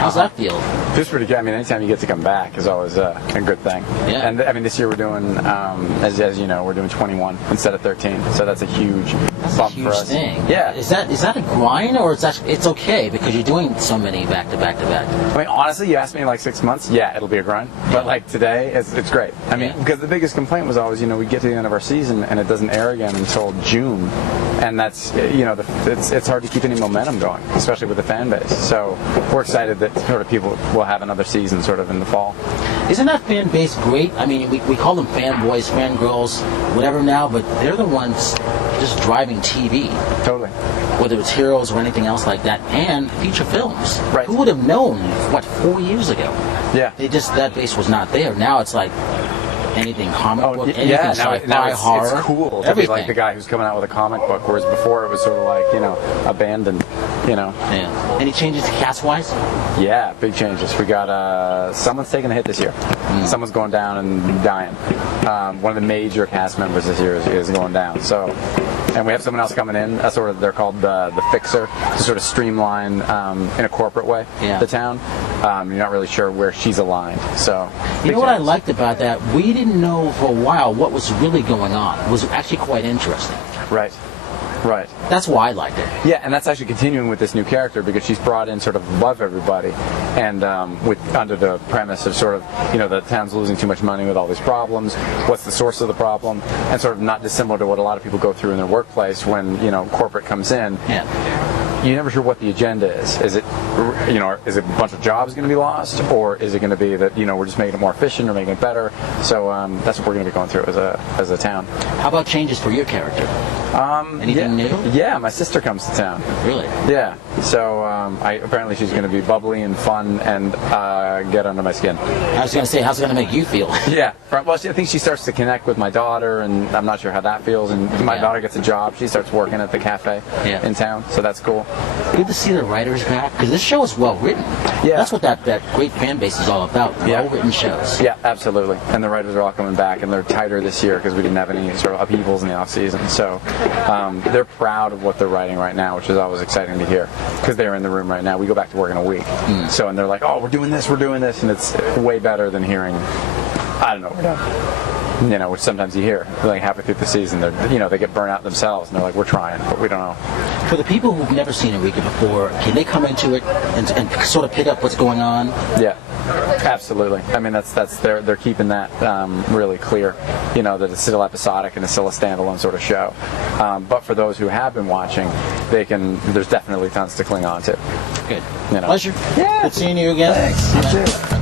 How's that feel? Feels pretty good. I mean, anytime you get to come back is always a good thing. Yeah. And I mean, this year we're doing, as you know, we're doing 21 instead of 13. So that's a huge bump for us. Thing. Yeah. Is that a grind, or it's okay because you're doing so many back to back to back? I mean, honestly, you asked me in like 6 months, yeah, it'll be a grind. But like today, it's great. I mean, because the biggest complaint was always, we get to the end of our season and it doesn't air again until June, and that's, it's hard to keep any momentum going, especially with the fan base. So we're excited that sort of people will have another season sort of in the fall. Isn't that fan base great? I mean, we call them fanboys, fangirls, whatever now, but they're the ones just driving TV. Totally. Whether it's Heroes or anything else like that, and feature films. Right. Who would have known, 4 years ago? Yeah. That base was not there. Now it's like anything comic book, anything sci-fi, now horror. It's cool to everything. be like the guy who's coming out with a comic book, whereas before it was sort of like, abandoned, Yeah. Any changes cast-wise? Yeah, big changes. We got, someone's taking a hit this year. Someone's going down and dying. One of the major cast members this year is going down. So, and we have someone else coming in. They're called the Fixer, to sort of streamline in a corporate way the town. You're not really sure where she's aligned. So, you know what I liked about that? We didn't know for a while what was really going on. It was actually quite interesting. Right. That's why I liked it. Yeah, and that's actually continuing with this new character because she's brought in sort of love everybody, and under the premise of sort of the town's losing too much money with all these problems. What's the source of the problem? And sort of not dissimilar to what a lot of people go through in their workplace when corporate comes in. Yeah. You're never sure what the agenda is. Is it, is a bunch of jobs going to be lost, or is it going to be that we're just making it more efficient or making it better? So that's what we're going to be going through as a town. How about changes for your character? Anything new? Yeah, my sister comes to town. Really? Yeah. So apparently she's going to be bubbly and fun and get under my skin. I was going to say, how's it going to make you feel? Yeah. Well, I think she starts to connect with my daughter, and I'm not sure how that feels. And my daughter gets a job. She starts working at the cafe in town, so that's cool. Good to see the writers back, because this show is well written. Yeah. That's what that great fan base is all about. Well written shows. Yeah, absolutely. And the writers are all coming back, and they're tighter this year because we didn't have any sort of upheavals in the off season. So they're proud of what they're writing right now, which is always exciting to hear because they're in the room right now. We go back to work in a week. So, and they're like, oh, we're doing this, and it's way better than hearing, I don't know, we're done. Which sometimes you hear, like halfway through the season, they get burnt out themselves, and they're like, we're trying, but we don't know. For the people who've never seen Eureka before, can they come into it and sort of pick up what's going on? Yeah, absolutely. I mean, they're keeping that really clear, that it's still episodic and it's still a standalone sort of show. But for those who have been watching, there's definitely tons to cling on to. Good. You know. Pleasure. Yeah. Good seeing you again. Thanks. You too.